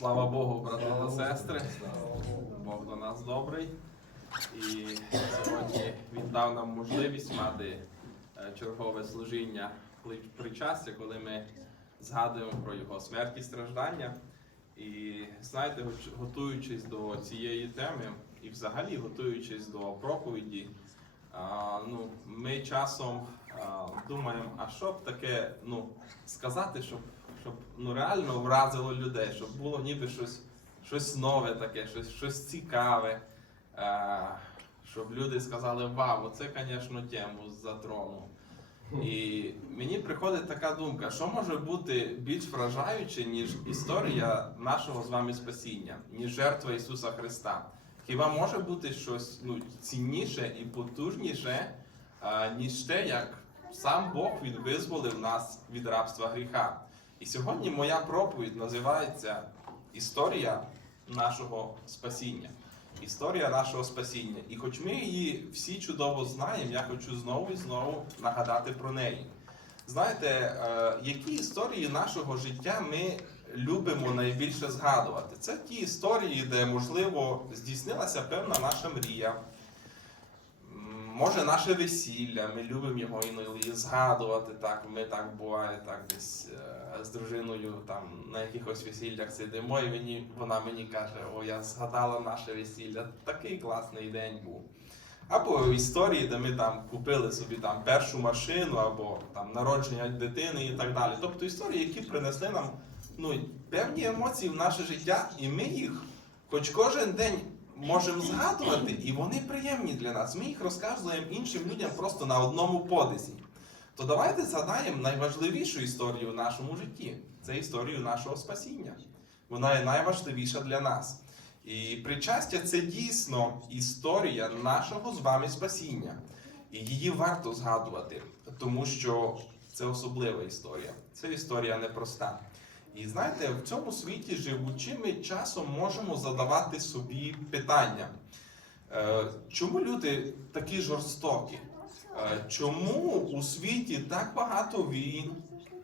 Слава Богу, брати та сестри. Бог до нас добрий. І сьогодні він дав нам можливість мати е, чергове служіння при- причастя, коли ми згадуємо про його смерть і страждання. І знаєте, готуючись до цієї теми і взагалі готуючись до проповіді, ну, ми часом думаємо, а що б таке ну, сказати, щоб, щоб ну, реально вразило людей, щоб було ніби щось, щось нове таке, щось, щось цікаве. А, щоб люди сказали, вау, це, звісно, тему затронув. І мені приходить така думка, що може бути більш вражаюче, ніж історія нашого з вами спасіння, ніж жертва Ісуса Христа. Хіба може бути щось ну, цінніше і потужніше, а, ніж те, як сам Бог він визволив нас від рабства гріха. І сьогодні моя проповідь називається Історія нашого спасіння. Історія нашого спасіння. І хоч ми її всі чудово знаємо, я хочу знову і знову нагадати про неї. Знаєте, е, які історії нашого життя ми любимо найбільше згадувати? Це ті історії, де, можливо, здійснилася певна наша мрія. Може, наше весілля, ми любимо його іноді згадувати. Так, ми так буває, так десь е, з дружиною там на якихось весіллях сидимо, і мені, вона мені каже: О, я згадала наше весілля, такий класний день був. Або історії, де ми там купили собі там першу машину, або там народження дитини і так далі. Тобто історії, які принесли нам ну, певні емоції в наше життя, і ми їх, хоч кожен день можемо згадувати, і вони приємні для нас. Ми їх розказуємо іншим людям просто на одному подисі. То давайте згадаємо найважливішу історію в нашому житті. Це історію нашого спасіння. Вона є найважливіша для нас. І причастя це дійсно історія нашого з вами спасіння. І її варто згадувати, тому що це особлива історія. Це історія непроста. І знаєте, в цьому світі живучи, ми часом можемо задавати собі питання. Е, Чому люди такі жорстокі? Чому у світі так багато війн?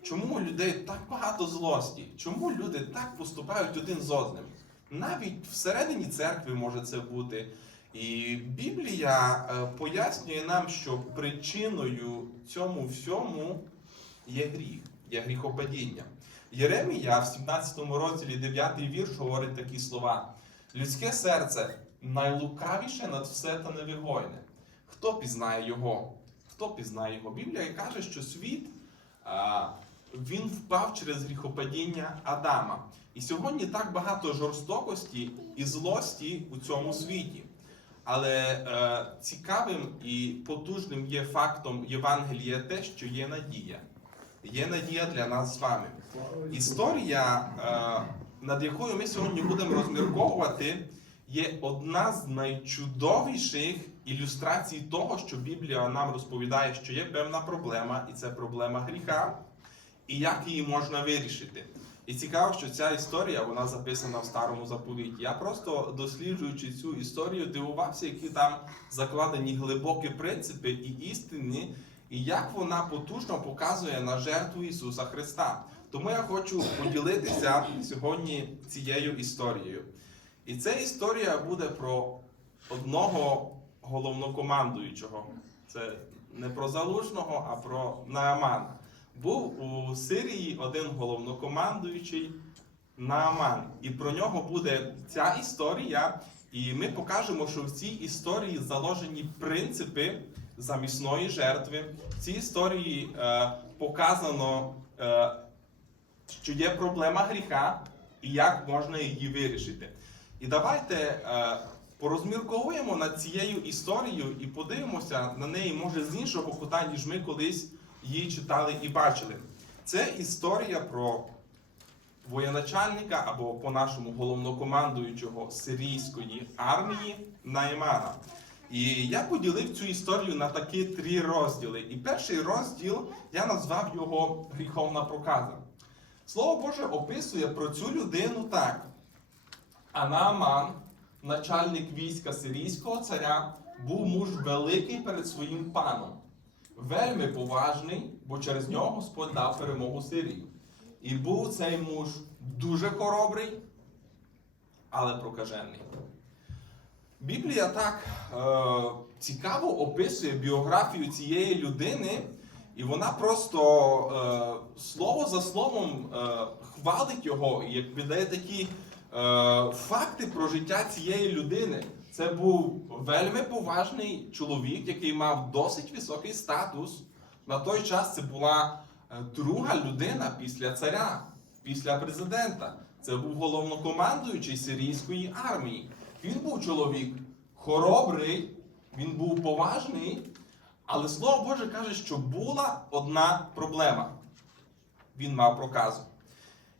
Чому у людей так багато злості? Чому люди так поступають один з одним? Навіть всередині церкви може це бути. І Біблія е, пояснює нам, що причиною цьому всьому є гріх, є гріхопадіння. Єремія в 17 розділі 9 вірш говорить такі слова: людське серце найлукавіше над все та невигойне. Хто пізнає його? Хто пізнає його? Біблія каже, що світ він впав через гріхопадіння Адама. І сьогодні так багато жорстокості і злості у цьому світі. Але е, цікавим і потужним є фактом Євангелія те, що є надія. Є надія для нас з вами. Історія, е, над якою ми сьогодні будемо розмірковувати, є одна з найчудовіших ілюстрацій того, що Біблія нам розповідає, що є певна проблема, і це проблема гріха, і як її можна вирішити. І цікаво, що ця історія вона записана в старому заповіті. Я просто досліджуючи цю історію, дивувався, які там закладені глибокі принципи і істини, і як вона потужно показує на жертву Ісуса Христа. Тому я хочу поділитися сьогодні цією історією. І ця історія буде про одного головнокомандуючого. Це не про залужного, а про Наамана. Був у Сирії один головнокомандуючий Нааман. І про нього буде ця історія. І ми покажемо, що в цій історії заложені принципи замісної жертви. В цій історії е, показано, е, що є проблема гріха і як можна її вирішити. І давайте е, порозмірковуємо над цією історією і подивимося на неї, може, з іншого кута, ніж ми колись її читали і бачили. Це історія про воєначальника або по-нашому головнокомандуючого сирійської армії Наймана. І я поділив цю історію на такі три розділи. І перший розділ я назвав його гріховна проказа. Слово Боже описує про цю людину так. А Нааман, начальник війська сирійського царя, був муж великий перед своїм паном, вельми поважний, бо через нього Господь дав перемогу Сирії. І був цей муж дуже хоробрий але прокажений. Біблія так е, цікаво описує біографію цієї людини, і вона просто е, слово за словом е, хвалить його як віддає такі факти про життя цієї людини. Це був вельми поважний чоловік, який мав досить високий статус. На той час це була е, друга людина після царя, після президента. Це був головнокомандуючий сирійської армії. Він був чоловік хоробрий, він був поважний, але слово Боже каже, що була одна проблема. Він мав проказу.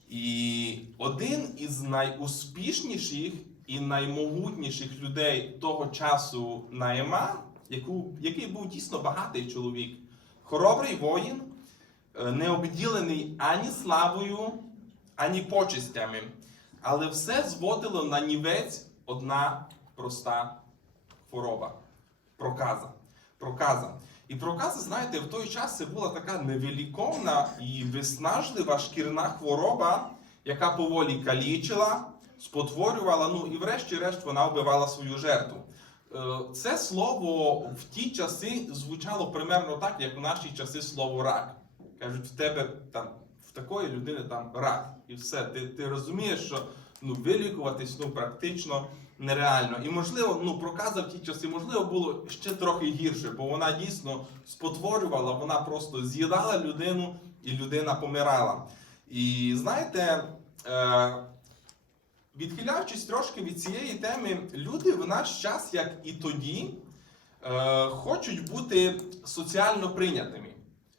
І один із найуспішніших і наймогутніших людей того часу Наєман, який був дійсно багатий чоловік, хоробрий воїн, е, не обділений ані славою, ані почестями, але все зводило на нівець одна проста хвороба проказа. Проказа. І проказа, знаєте, в той час це була така невеликовна і виснажлива шкірна хвороба, яка поволі калічила, спотворювала, ну і врешті-решт вона вбивала свою жертву. Е, Це слово в ті часи звучало примерно так, як в наші часи слово рак. Кажуть, в тебе там в такої людини там рак. І все. Ти, ти розумієш, що ну, вилікуватись ну, практично нереально. І можливо, ну проказа в ті часи, можливо, було ще трохи гірше, бо вона дійсно спотворювала, вона просто з'їдала людину, і людина помирала. І знаєте, е, відхиляючись трошки від цієї теми, люди в наш час, як і тоді, е, хочуть бути соціально прийнятими.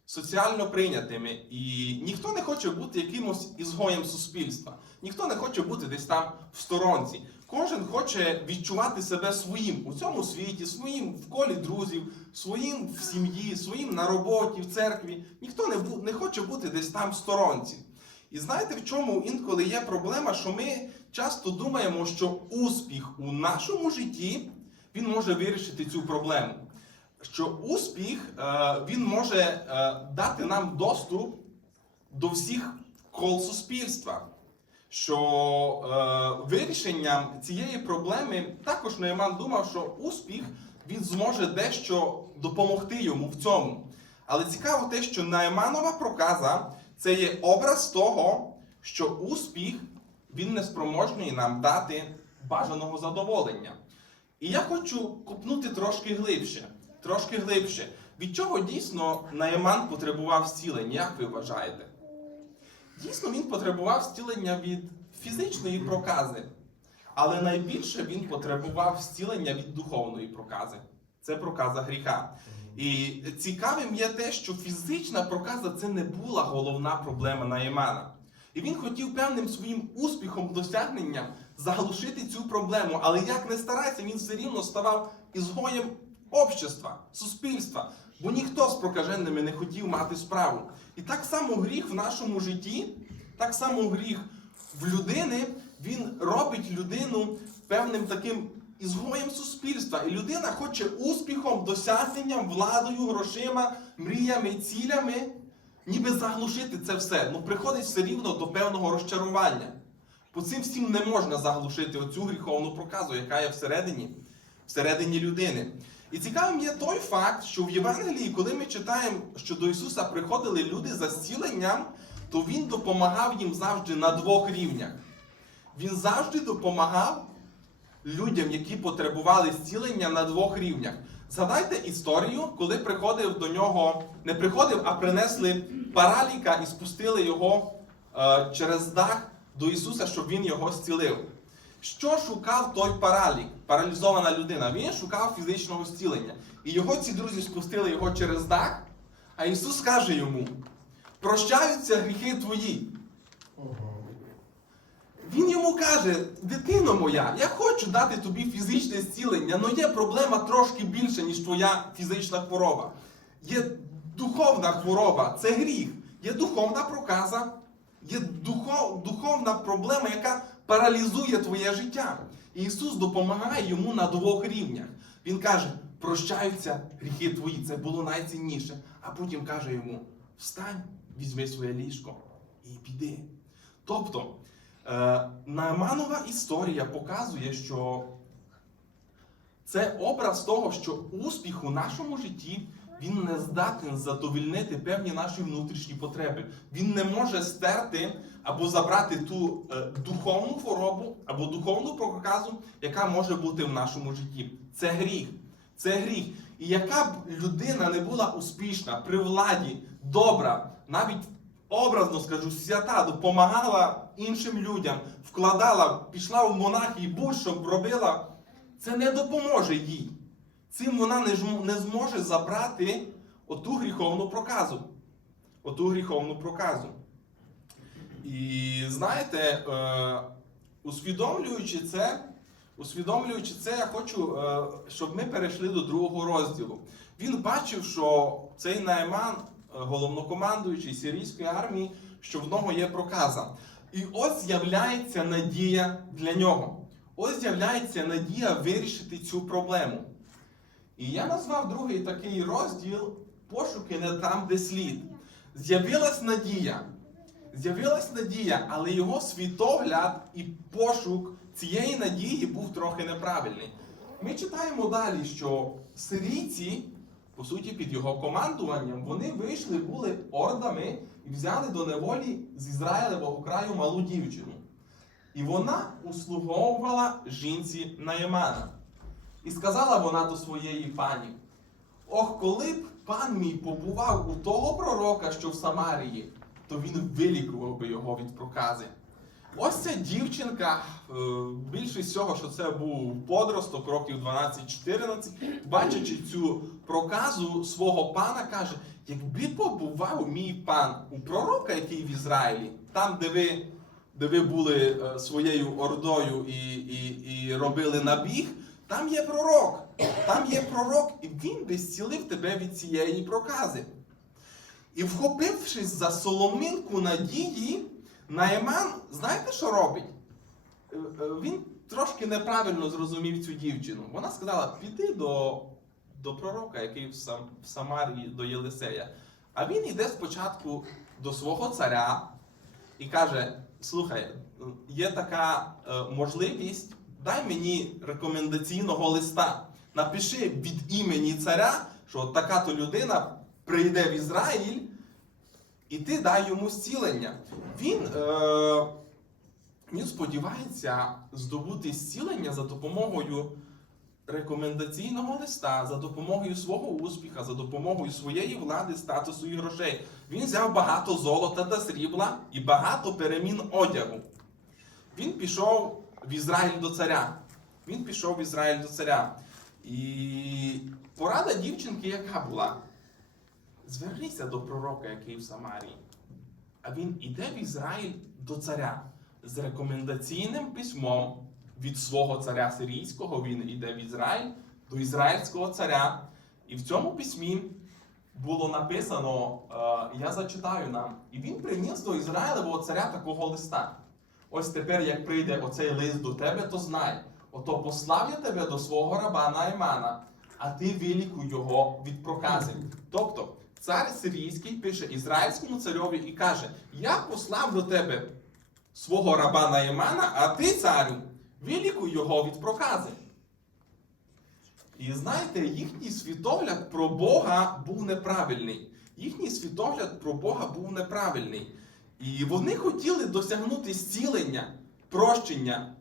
Соціально прийнятими. І ніхто не хоче бути якимось ізгоєм суспільства. Ніхто не хоче бути десь там в сторонці. Кожен хоче відчувати себе своїм у цьому світі, своїм в колі друзів, своїм в сім'ї, своїм на роботі, в церкві. Ніхто не, не хоче бути десь там в сторонці. І знаєте, в чому інколи є проблема, що ми часто думаємо, що успіх у нашому житті він може вирішити цю проблему. Що успіх е, він може е, дати нам доступ до всіх кол суспільства. Що е, вирішенням цієї проблеми також Нейман думав, що успіх він зможе дещо допомогти йому в цьому. Але цікаво те, що Найманова проказа це є образ того, що успіх він не спроможний нам дати бажаного задоволення. І я хочу купнути трошки глибше. Трошки глибше. Від чого дійсно Наєман потребував зцілення, як ви вважаєте? Дійсно, він потребував зцілення від фізичної прокази, але найбільше він потребував зцілення від духовної прокази. Це проказа гріха. І цікавим є те, що фізична проказа це не була головна проблема Наємана. І він хотів певним своїм успіхом, досягненням заглушити цю проблему. Але як не старайся, він все рівно ставав ізгоєм общества, суспільства. Бо ніхто з прокаженими не хотів мати справу. І так само гріх в нашому житті, так само гріх в людини, він робить людину певним таким ізгоєм суспільства. І людина хоче успіхом, досягненням, владою, грошима, мріями, цілями, ніби заглушити це все. Ну приходить все рівно до певного розчарування. По цим всім не можна заглушити оцю гріховну проказу, яка є всередині, всередині людини. І цікавим є той факт, що в Євангелії, коли ми читаємо, що до Ісуса приходили люди за зціленням, то Він допомагав їм завжди на двох рівнях. Він завжди допомагав людям, які потребували зцілення на двох рівнях. Згадайте історію, коли приходив до нього, не приходив, а принесли параліка і спустили його е, через дах до Ісуса, щоб Він його зцілив. Що шукав той паралік, паралізована людина? Він шукав фізичного зцілення. І його ці друзі спустили його через дах, а Ісус каже йому: прощаються гріхи твої. Він йому каже: дитино моя, я хочу дати тобі фізичне зцілення, але є проблема трошки більше, ніж твоя фізична хвороба. Є духовна хвороба, це гріх. Є духовна проказа, є духов, духовна проблема, яка паралізує твоє життя. І Ісус допомагає йому на двох рівнях. Він каже: прощаються гріхи твої, це було найцінніше. А потім каже йому: встань, візьми своє ліжко і піди. Тобто, Е, Нааманова історія показує, що це образ того, що успіх у нашому житті він не здатен задовільнити певні наші внутрішні потреби. Він не може стерти або забрати ту е, духовну хворобу або духовну проказу, яка може бути в нашому житті. Це гріх. Це гріх. І яка б людина не була успішна при владі, добра, навіть образно скажу, свята, допомагала іншим людям, вкладала, пішла в монахи будь-що робила, це не допоможе їй. Цим вона не, не зможе забрати оту гріховну проказу. Оту гріховну проказу. І знаєте, е, усвідомлюючи це, усвідомлюючи це, я хочу, е, щоб ми перейшли до другого розділу. Він бачив, що цей Наеман, е, головнокомандуючий сирійської армії, що в нього є проказа. І ось з'являється надія для нього. Ось з'являється надія вирішити цю проблему. І я назвав другий такий розділ пошуки не там, де слід. З'явилась надія. З'явилась надія, але його світогляд і пошук цієї надії був трохи неправильний. Ми читаємо далі, що сирійці, по суті, під його командуванням, вони вийшли, були ордами і взяли до неволі з Ізраїлевого краю малу дівчину. І вона услуговувала жінці Наємана. І сказала вона до своєї пані: Ох, коли б пан мій побував у того пророка, що в Самарії, то він вилікував би його від прокази. Ось ця дівчинка, е, більшість всього, що це був подросток, років 12-14, бачачи цю проказу свого пана, каже: якби побував мій пан у пророка, який в Ізраїлі, там, де ви, де ви були е, своєю ордою і, і, і робили набіг, там є пророк. Там є пророк, і він би зцілив тебе від цієї прокази. І вхопившись за соломинку надії, Наеман, знаєте, що робить? Е, е, Він трошки неправильно зрозумів цю дівчину. Вона сказала: піди до, до пророка, який в, Сам, в Самарії до Єлисея. А він йде спочатку до свого царя і каже: Слухай, є така е, можливість, дай мені рекомендаційного листа. Напиши від імені царя, що така-то людина прийде в Ізраїль, і ти дай йому зцілення. Він, е, він сподівається здобути зцілення за допомогою рекомендаційного листа, за допомогою свого успіха, за допомогою своєї влади, статусу і грошей. Він взяв багато золота та срібла і багато перемін одягу. Він пішов в Ізраїль до царя. Він пішов в Ізраїль до царя. І порада дівчинки, яка була? Звернися до пророка, який в Самарії. А він іде в Ізраїль до царя з рекомендаційним письмом від свого царя сирійського. Він іде в Ізраїль до ізраїльського царя. І в цьому письмі було написано, е, я зачитаю нам, і він приніс до Ізраїлевого царя такого листа. Ось тепер, як прийде оцей лист до тебе, то знай, ото послав я тебе до свого раба Наймана, а ти вилікуй його від прокази. Тобто, цар сирійський пише ізраїльському царьові і каже: Я послав до тебе свого раба Наймана, а ти, царю, вилікуй його від прокази. І знаєте, їхній світогляд про Бога був неправильний. Їхній світогляд про Бога був неправильний. І вони хотіли досягнути зцілення, прощення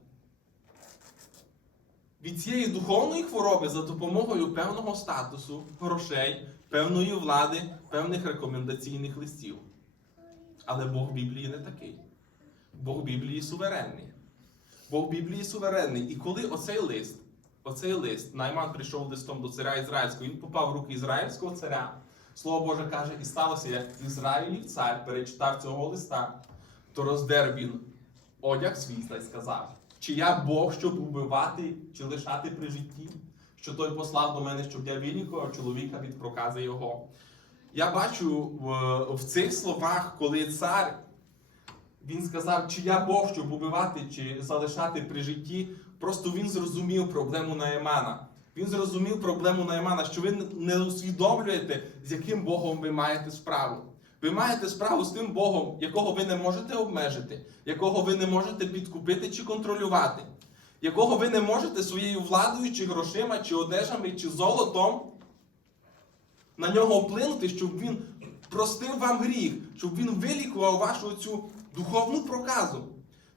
від цієї духовної хвороби за допомогою певного статусу, грошей, певної влади, певних рекомендаційних листів. Але Бог Біблії не такий. Бог Біблії суверенний. Бог Біблії суверенний. І коли оцей лист, оцей лист, Найман прийшов листом до царя Ізраїльського, він попав в руки ізраїльського царя. Слово Боже каже, і сталося, як Ізраїлів цар перечитав цього листа, то роздер він одяг свій та й сказав: чи я Бог, щоб убивати чи лишати при житті, що той послав до мене, щоб я вилікував чоловіка від прокази його. Я бачу в цих словах, коли цар він сказав, чи я Бог, щоб убивати чи залишати при житті, просто він зрозумів проблему Наємана. Він зрозумів проблему Наємана, що ви не усвідомлюєте, з яким Богом ви маєте справу. Ви маєте справу з тим Богом, якого ви не можете обмежити, якого ви не можете підкупити чи контролювати, якого ви не можете своєю владою, чи грошима, чи одежами, чи золотом на нього вплинути, щоб він простив вам гріх, щоб він вилікував вашу цю духовну проказу.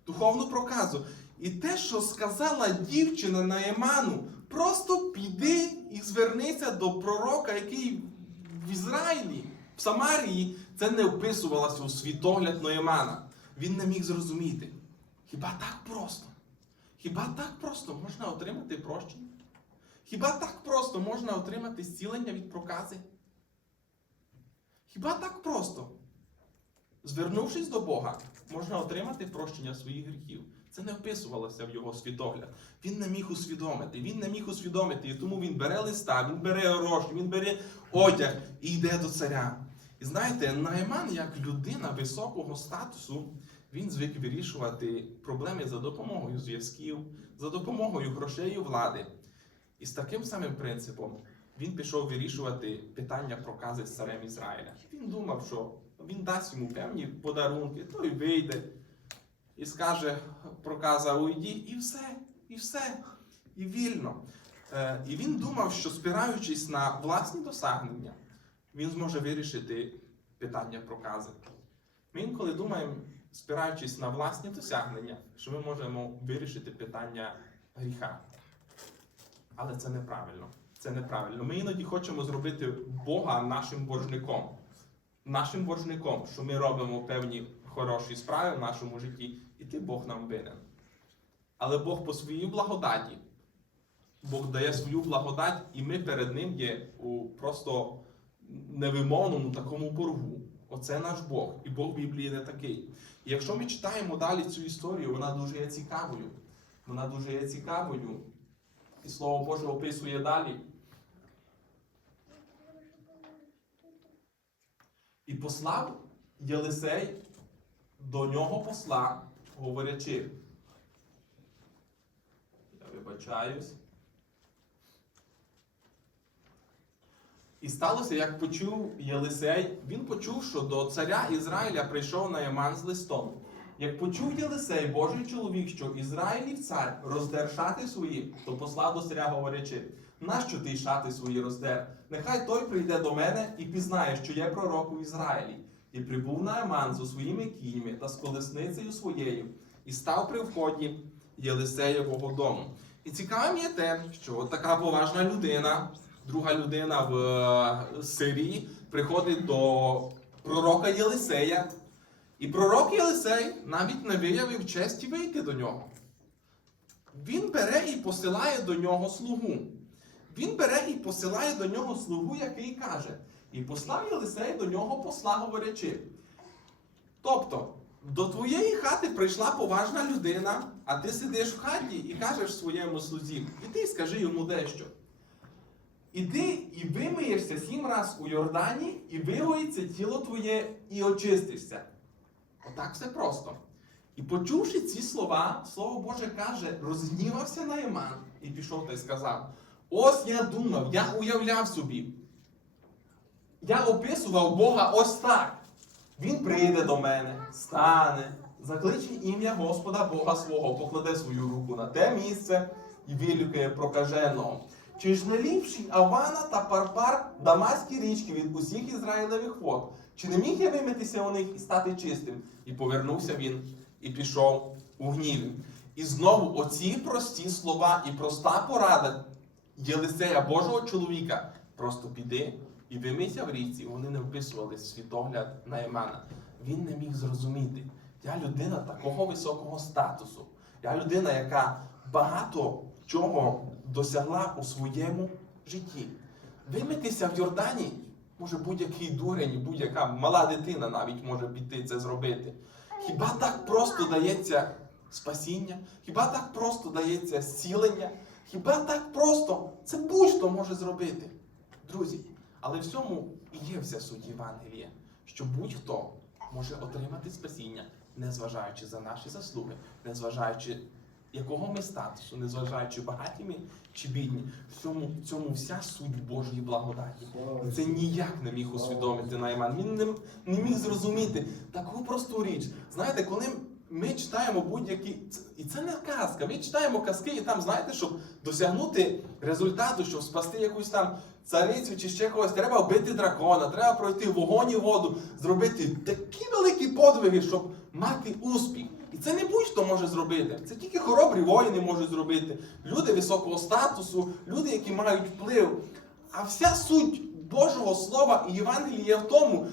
Духовну проказу. І те, що сказала дівчина Наєману, просто піди і звернися до пророка, який в Ізраїлі, в Самарії, це не вписувалося у світогляд Ноємана. Він не міг зрозуміти. Хіба так просто? Хіба так просто можна отримати прощення? Хіба так просто можна отримати зцілення від прокази? Хіба так просто? Звернувшись до Бога, можна отримати прощення своїх гріхів. Це не вписувалося в його світогляд. Він не міг усвідомити. Він не міг усвідомити. І тому він бере листа, він бере гроші, він бере одяг і йде до царя. І знаєте, Найман, як людина високого статусу, він звик вирішувати проблеми за допомогою зв'язків, за допомогою грошей і влади. І з таким самим принципом він пішов вирішувати питання прокази з царем Ізраїля. Він думав, що він дасть йому певні подарунки, той вийде і скаже проказа уйді, і все, і все, і вільно. Е, І він думав, що спираючись на власні досягнення, він зможе вирішити питання прокази. Ми інколи думаємо, спираючись на власні досягнення, що ми можемо вирішити питання гріха. Але це неправильно. Це неправильно. Ми іноді хочемо зробити Бога нашим боржником. Нашим боржником, що ми робимо певні хороші справи в нашому житті, і ти Бог нам винен. Але Бог по своїй благодаті, Бог дає свою благодать, і ми перед Ним є у просто невимовному такому боргу. Оце наш Бог. І Бог Біблії не такий. І якщо ми читаємо далі цю історію, вона дуже є цікавою. Вона дуже є цікавою. І Слово Боже описує далі. І послав Єлисей до нього посла, говорячи. Я вибачаюсь. І сталося, як почув Єлисей, він почув, що до царя Ізраїля прийшов Наєман з листом. Як почув Єлисей, Божий чоловік, що Ізраїлів цар роздер шати свої, то послав до царя, говорячи: нащо ти шати свої роздер? Нехай той прийде до мене і пізнає, що є пророк у Ізраїлі. І прибув Нааман зі своїми кіями та з колесницею своєю, і став при вході Єлисеєвого дому. І цікавим є те, що от така поважна людина, друга людина в е, Сирії, приходить до пророка Єлисея. І пророк Єлисей навіть не виявив честі вийти до нього. Він бере і посилає до нього слугу. Він бере і посилає до нього слугу, який каже: І послав Єлисей до нього посла, говорячи. Тобто, до твоєї хати прийшла поважна людина, а ти сидиш в хаті і кажеш своєму слузі, іди і скажи йому дещо. Іди і вимиєшся сім раз у Йордані, і вигоїться тіло твоє, і очистишся. Отак все просто. І почувши ці слова, слово Боже каже, розгнівався Наєман і пішов та й сказав: Ось я думав, я уявляв собі. Я описував Бога ось так. Він прийде до мене, стане, закличе ім'я Господа Бога свого, покладе свою руку на те місце і вилікує прокаженого. Чи ж не ліпші Авана та Парпар Дамаські річки від усіх ізраїлевих вод? Чи не міг я вимитися у них і стати чистим? І повернувся він і пішов у гніві. І знову оці прості слова і проста порада Єлисея Божого чоловіка. Просто піди і вимийся в річці. Вони не вписували світогляд Наємана. Він не міг зрозуміти. Я людина такого високого статусу. Я людина, яка багато чого досягла у своєму житті. Вимитися в Йордані може будь-який дурень, будь-яка мала дитина навіть може піти це зробити. Хіба так просто дається спасіння? Хіба так просто дається зцілення? Хіба так просто це будь-хто може зробити? Друзі, але в цьому і є вся суть Євангелія, що будь-хто може отримати спасіння, незважаючи за наші заслуги, незважаючи якого ми статусу, незважаючи багаті ми чи бідні, в цьому, в цьому вся суть Божої благодаті. І це ніяк не міг усвідомити Найман. Він не, не міг зрозуміти таку просту річ. Знаєте, коли ми читаємо будь-які. І це не казка. Ми читаємо казки, і там, знаєте, щоб досягнути результату, щоб спасти якусь там царицю чи ще когось, треба вбити дракона, треба пройти вогонь і воду, зробити такі великі подвиги, щоб мати успіх. І це не будь-хто може зробити. Це тільки хоробрі воїни можуть зробити, люди високого статусу, люди, які мають вплив. А вся суть Божого Слова і Євангелія в тому,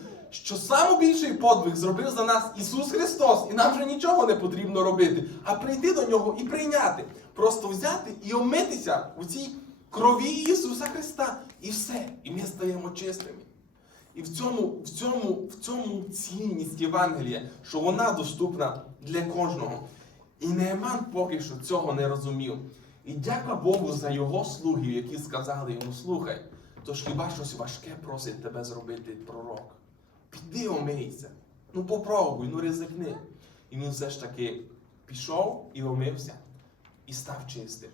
що найбільший подвиг зробив за нас Ісус Христос, і нам вже нічого не потрібно робити, а прийти до Нього і прийняти. Просто взяти і омитися у цій крові Ісуса Христа. І все. І ми стаємо чистими. І в цьому, в цьому, в цьому цінність Євангелія, що вона доступна для кожного. І Нееман поки що цього не розумів. І дяка Богу за його слугів, які сказали йому: слухай, то ж хіба щось важке просить тебе зробити пророк? Піди омийся. Ну попробуй, ну ризикни. І він все ж таки пішов і омився, і став чистим.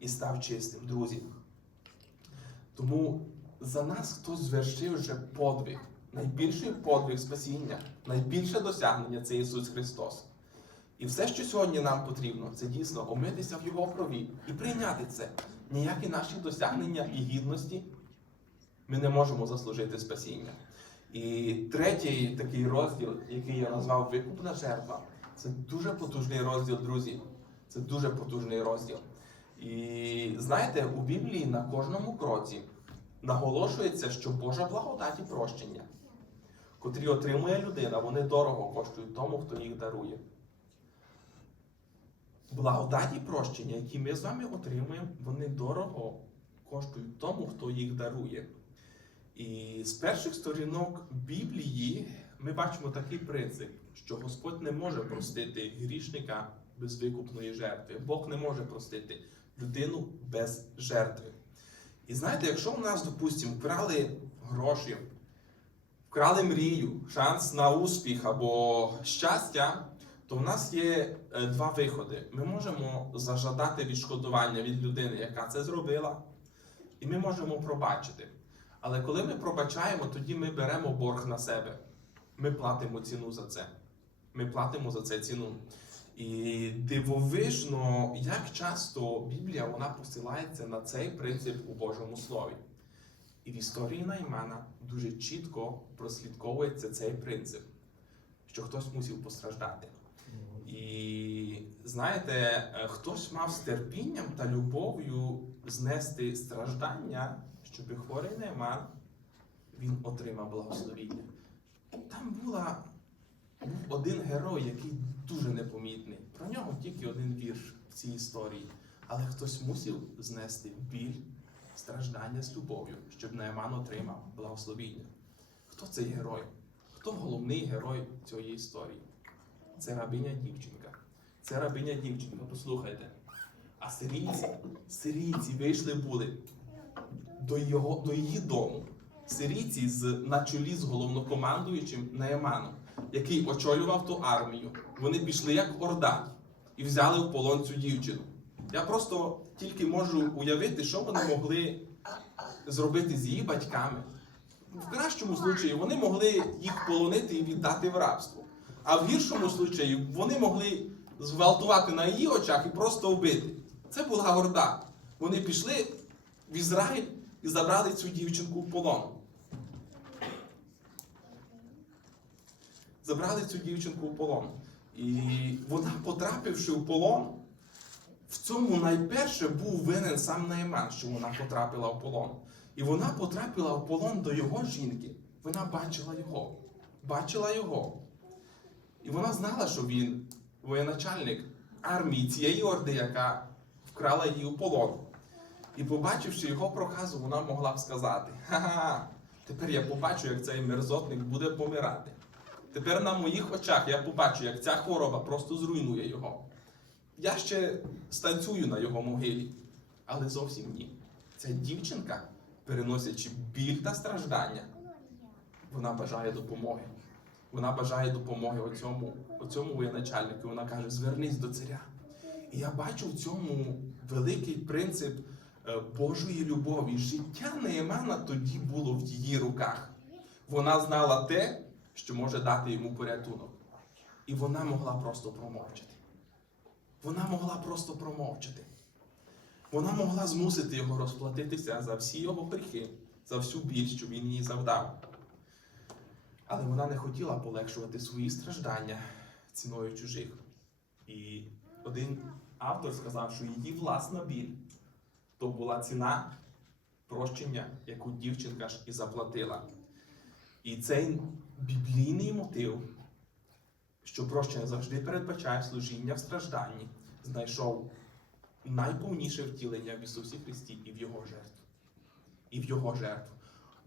І став чистим, друзі. Тому за нас хтось звершив вже подвиг. Найбільший подвиг спасіння, найбільше досягнення це Ісус Христос. І все, що сьогодні нам потрібно, це дійсно омитися в Його крові і прийняти це. Ніякі наші досягнення і гідності ми не можемо заслужити спасіння. І третій такий розділ, який я назвав Викупна жертва, це дуже потужний розділ, друзі. Це дуже потужний розділ. І знаєте, у Біблії на кожному кроці наголошується, що Божа благодать і прощення, котрі отримує людина, вони дорого коштують тому, хто їх дарує. Благодать і прощення, які ми з вами отримуємо, вони дорого коштують тому, хто їх дарує. І з перших сторінок Біблії ми бачимо такий принцип, що Господь не може простити грішника без викупної жертви. Бог не може простити людину без жертви. І знаєте, якщо у нас, допустимо, вкрали гроші, вкрали мрію, шанс на успіх або щастя, то в нас є е, два виходи. Ми можемо зажадати відшкодування від людини, яка це зробила, і ми можемо пробачити. Але коли ми пробачаємо, тоді ми беремо борг на себе. Ми платимо ціну за це. Ми платимо за це ціну. І дивовижно, як часто Біблія вона посилається на цей принцип у Божому Слові. І в історії Наймана дуже чітко прослідковується цей принцип, що хтось мусив постраждати. І знаєте, е, хтось мав з терпінням та любов'ю знести страждання, щоб хворий Найман він отримав благословіння. Там була був один герой, який дуже непомітний. Про нього тільки один вірш в цій історії. Але хтось мусив знести біль, страждання з любов'ю, щоб Нааман отримав благословіння. Хто цей герой? Хто головний герой цієї історії? Це рабиня дівчинка. Це рабиня дівчинка. Послухайте. А сирійці, сирійці вийшли були до, його, до її дому. Сирійці з, на чолі з головнокомандуючим Наяманом, який очолював ту армію. Вони пішли як орда і взяли в полон цю дівчину. Я просто тільки можу уявити, що вони могли зробити з її батьками. В кращому случаї вони могли їх полонити і віддати в рабство. А в гіршому случаї вони могли зґвалтувати на її очах і просто вбити. Це була орда. Вони пішли в Ізраїль і забрали цю дівчинку в полон. Забрали цю дівчинку в полон. І вона, потрапивши в полон, в цьому найперше був винен сам Найман, що вона потрапила в полон. І вона потрапила в полон до його жінки. Вона бачила його. Бачила його. І вона знала, що він воєначальник армії цієї орди, яка вкрала її у полон. І побачивши його проказу, вона могла б сказати: Ха-ха, тепер я побачу, як цей мерзотник буде помирати. Тепер на моїх очах я побачу, як ця хвороба просто зруйнує його. Я ще станцюю на його могилі. Але зовсім ні. Ця дівчинка, переносячи біль та страждання, вона бажає допомоги. Вона бажає допомоги оцьому, оцьому воєначальнику. Вона каже: звернись до царя. І я бачу в цьому великий принцип Божої любові. Життя Неємана тоді було в її руках. Вона знала те, що може дати йому порятунок. І вона могла просто промовчати. Вона могла просто промовчати. Вона могла змусити його розплатитися за всі його гріхи, за всю біль, що він їй завдав. Але вона не хотіла полегшувати свої страждання ціною чужих. І один автор сказав, що її власна біль то була ціна прощення, яку дівчинка ж і заплатила. І цей біблійний мотив, що прощення завжди передбачає служіння в стражданні, знайшов найповніше втілення в Ісусі Христі і в Його жертву. І в Його жертву.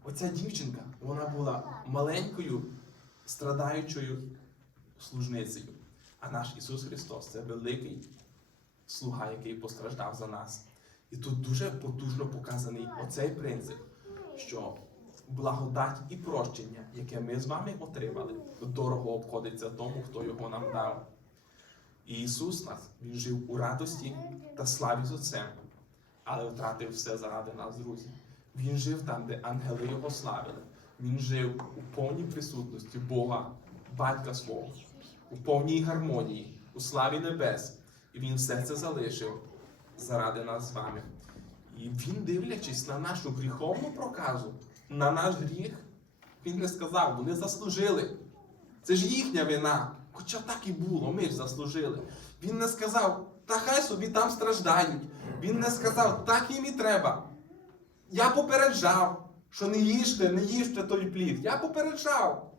Оця дівчинка, вона була маленькою, страдаючою служницею. А наш Ісус Христос це великий слуга, який постраждав за нас. І тут дуже потужно показаний оцей принцип, що благодать і прощення, яке ми з вами отримали, дорого обходиться тому, хто його нам дав. І Ісус нас, Він жив у радості та славі з Отцем, але втратив все заради нас, друзі. Він жив там, де ангели його славили. Він жив у повній присутності Бога, батька свого, у повній гармонії, у славі небес. І він все це залишив заради нас з вами. І він, дивлячись на нашу гріховну проказу, на наш гріх, він не сказав, вони заслужили. Це ж їхня вина. Хоча так і було, ми ж заслужили. Він не сказав, та хай собі там страждають. Він не сказав, так їм і треба. Я попереджав, що не їжте, не їжте той плід. Я попереджав.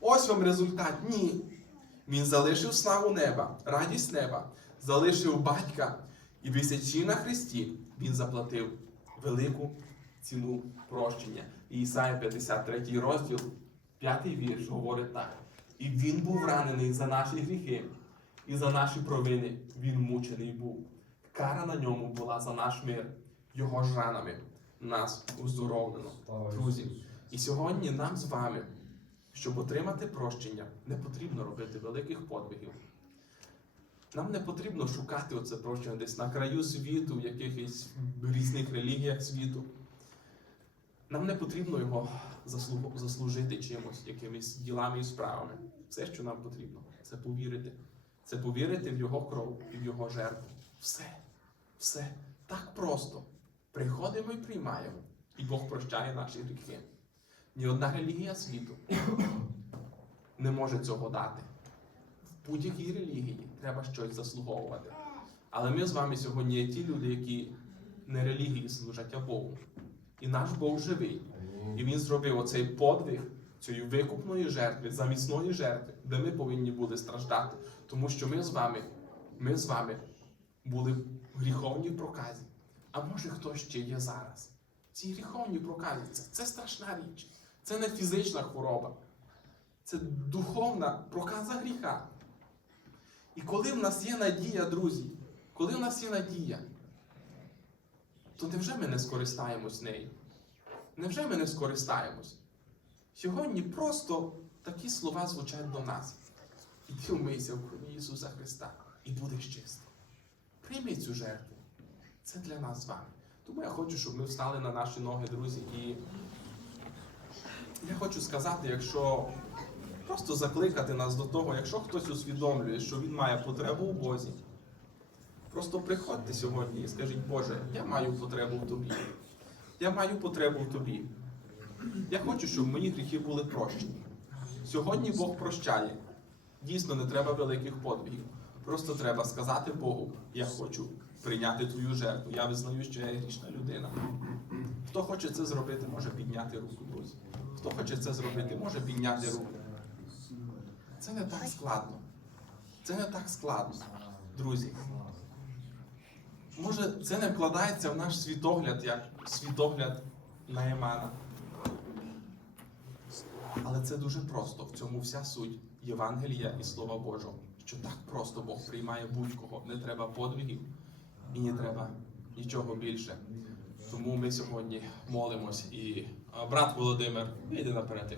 Ось вам результат. Ні. Він залишив славу неба, радість неба, залишив батька і висячи на Христі, він заплатив велику ціну прощення. І Ісая 53 розділ, 5 вірш говорить так. І він був ранений за наші гріхи, і за наші провини він мучений був. Кара на ньому була за наш мир, його ж ранами нас уздоровлено. Друзі, і сьогодні нам з вами, щоб отримати прощення, не потрібно робити великих подвигів. Нам не потрібно шукати оце прощення десь на краю світу, в якихось різних релігіях світу. Нам не потрібно його заслужити чимось, якимись ділами і справами. Все, що нам потрібно, це повірити. Це повірити в його кров і в його жертву. Все, все так просто. Приходимо і приймаємо, і Бог прощає наші гріхи. Ні одна релігія світу не може цього дати. Будь-якій релігії треба щось заслуговувати. Але ми з вами сьогодні є ті люди, які не релігії служать, а Богу. І наш Бог живий. І Він зробив оцей подвиг цієї викупної жертви, замісної жертви, де ми повинні були страждати. Тому що ми з вами, ми з вами були в проказі. А може хтось ще є зараз. Ці гріховні прокази це, це страшна річ. Це не фізична хвороба. Це духовна проказа гріха. І коли в нас є надія, друзі, коли в нас є надія, то невже ми не скористаємось нею? Невже ми не скористаємось? Сьогодні просто такі слова звучать до нас. Іди вмийся в крові Ісуса Христа і будеш чисто. Прийми цю жертву. Це для нас з вами. Тому я хочу, щоб ми встали на наші ноги, друзі. І я хочу сказати, якщо просто закликати нас до того, якщо хтось усвідомлює, що він має потребу у Бозі, просто приходьте сьогодні і скажіть, Боже, я маю потребу в тобі. Я маю потребу в тобі. Я хочу, щоб мої гріхи були прощені. Сьогодні Бог прощає. Дійсно, не треба великих подвигів. Просто треба сказати Богу, я хочу прийняти твою жертву. Я визнаю, що я грішна людина. Хто хоче це зробити, може підняти руку, друзі. Хто хоче це зробити, може підняти руку. Це не так складно. Це не так складно, друзі. Може, це не вкладається в наш світогляд, як світогляд Наємана. Але це дуже просто. В цьому вся суть Євангелія і Слова Божого. Що так просто Бог приймає будь-кого. Не треба подвигів і не треба нічого більше. Тому ми сьогодні молимось. І брат Володимир, вийди наперед.